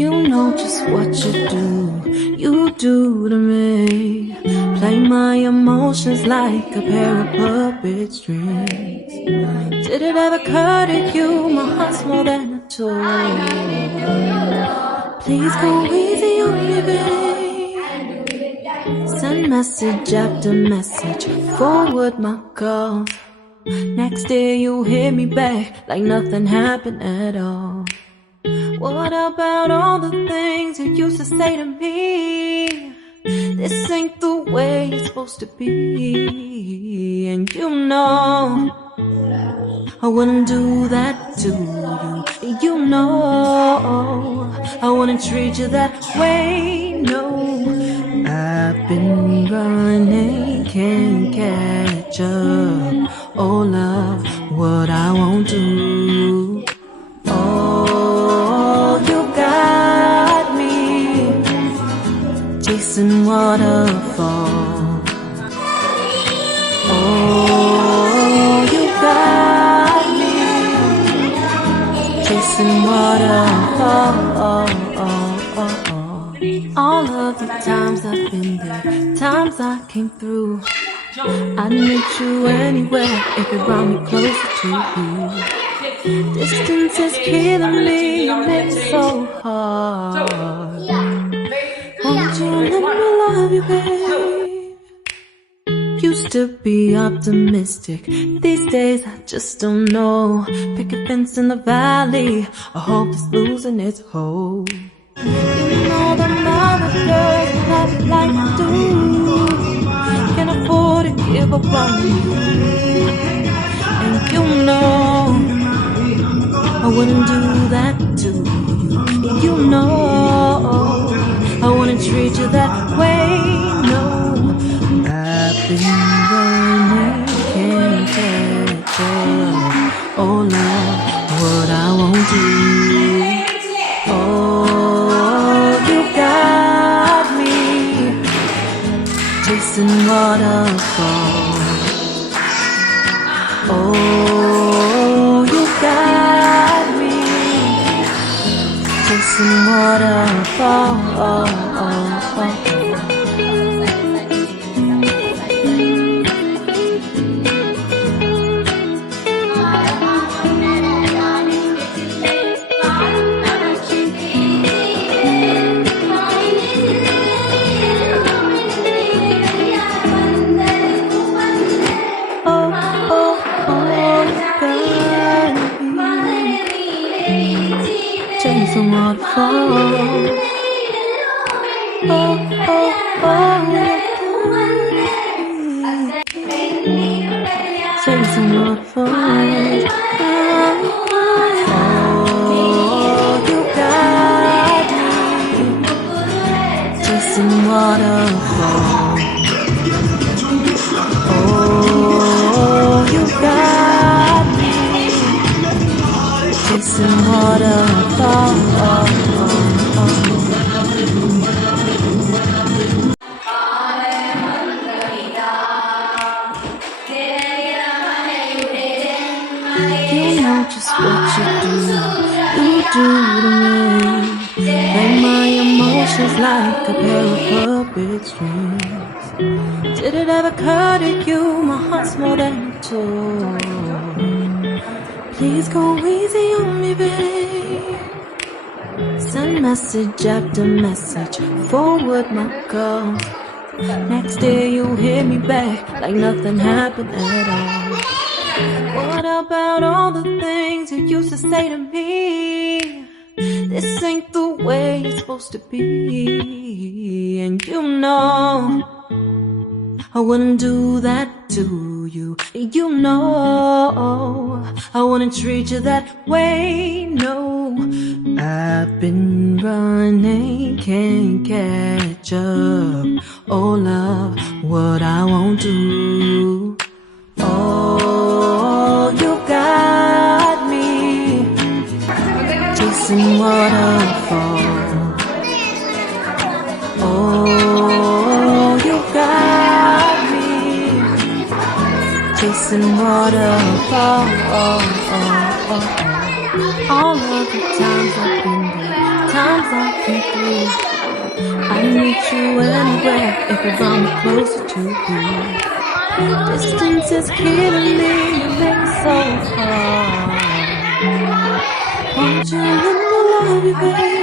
You know just what you do to me. Play my emotions like a pair of puppet strings. Did it ever occur to you my heart's more than a toy? Please go easy on me, babe. Send message after message, forward my calls. Next day you hit me back like nothing happened at all. What about all the things you used to say to me? This ain't the way it's supposed to be. And you know I wouldn't do that to you. You know I wouldn't treat you that way, no. I've been running, can't catch up. Oh love, what I won't do. Oh, you got me chasing waterfalls. Oh, you got me chasing waterfalls. All of the times I've been there, times I came through, I'd meet you anywhere if it brought me closer to you. Distance is killing me, you make it so hard. Won't you let me love you, babe? Used to be optimistic, these days I just don't know. Pick a fence in the valley, I hope it's losing its hold. You know that other girls will have it like I do. Can't afford to give up on you. And you know I wouldn't do that to you. You know I wouldn't treat you that way, no. I've been running, can't catch up. Oh love, what I won't do. Oh, you got me chasing waterfalls. Oh, you got me chasing waterfalls. Chasing waterfalls. Oh, oh, oh, chasing waterfalls. Oh, you got me chasing waterfalls. Oh, you got me chasing waterfalls. You know just what you do to me. Play my emotions like a pair of puppet strings. Did it ever occur to you my heart's more than a toy? Please go easy on me, babe. Send message after message, forward my calls. Next day you hit me back like nothing happened at all. What about all the things you used to say to me? This ain't the way it's supposed to be. And you know I wouldn't do that to you. You know I wouldn't treat you that way, no. I've been running, can't catch up. Oh love, what I won't do. Oh, you got me chasing waterfalls. Oh, you got me chasing waterfalls. All of the times I've been there, times I came through. I'd meet you anywhere if you brought me closer to you. Distance is killing me, you make me so hard. Won't you let me love you, babe?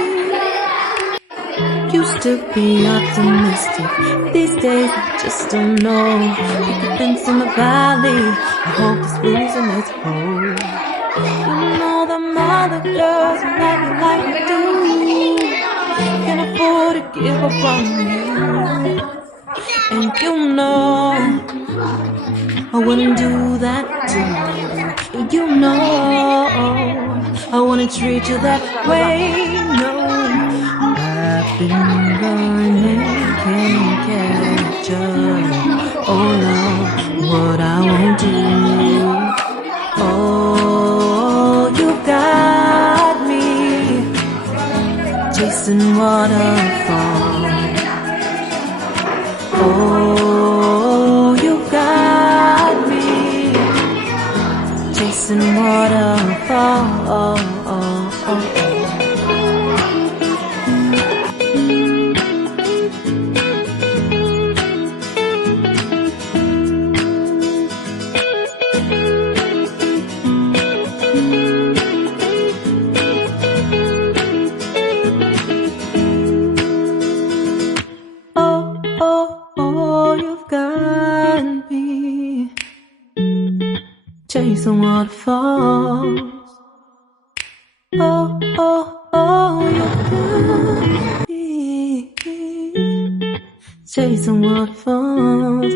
Used to be optimistic, these days I just don't know. Pick a fence in the valley, I hope it's losing its hold. You know that other girls who love you like you do can't afford to give up on you. And you know I wouldn't do that to you. You know I wouldn't treat you that way, no. I've been burning, can't catch up. Oh no, what I won't do. Oh, you got me chasing waterfalls. Oh, you got me chasing waterfalls. Oh, you've got me chasing waterfalls. Oh, you've got me chasing waterfalls.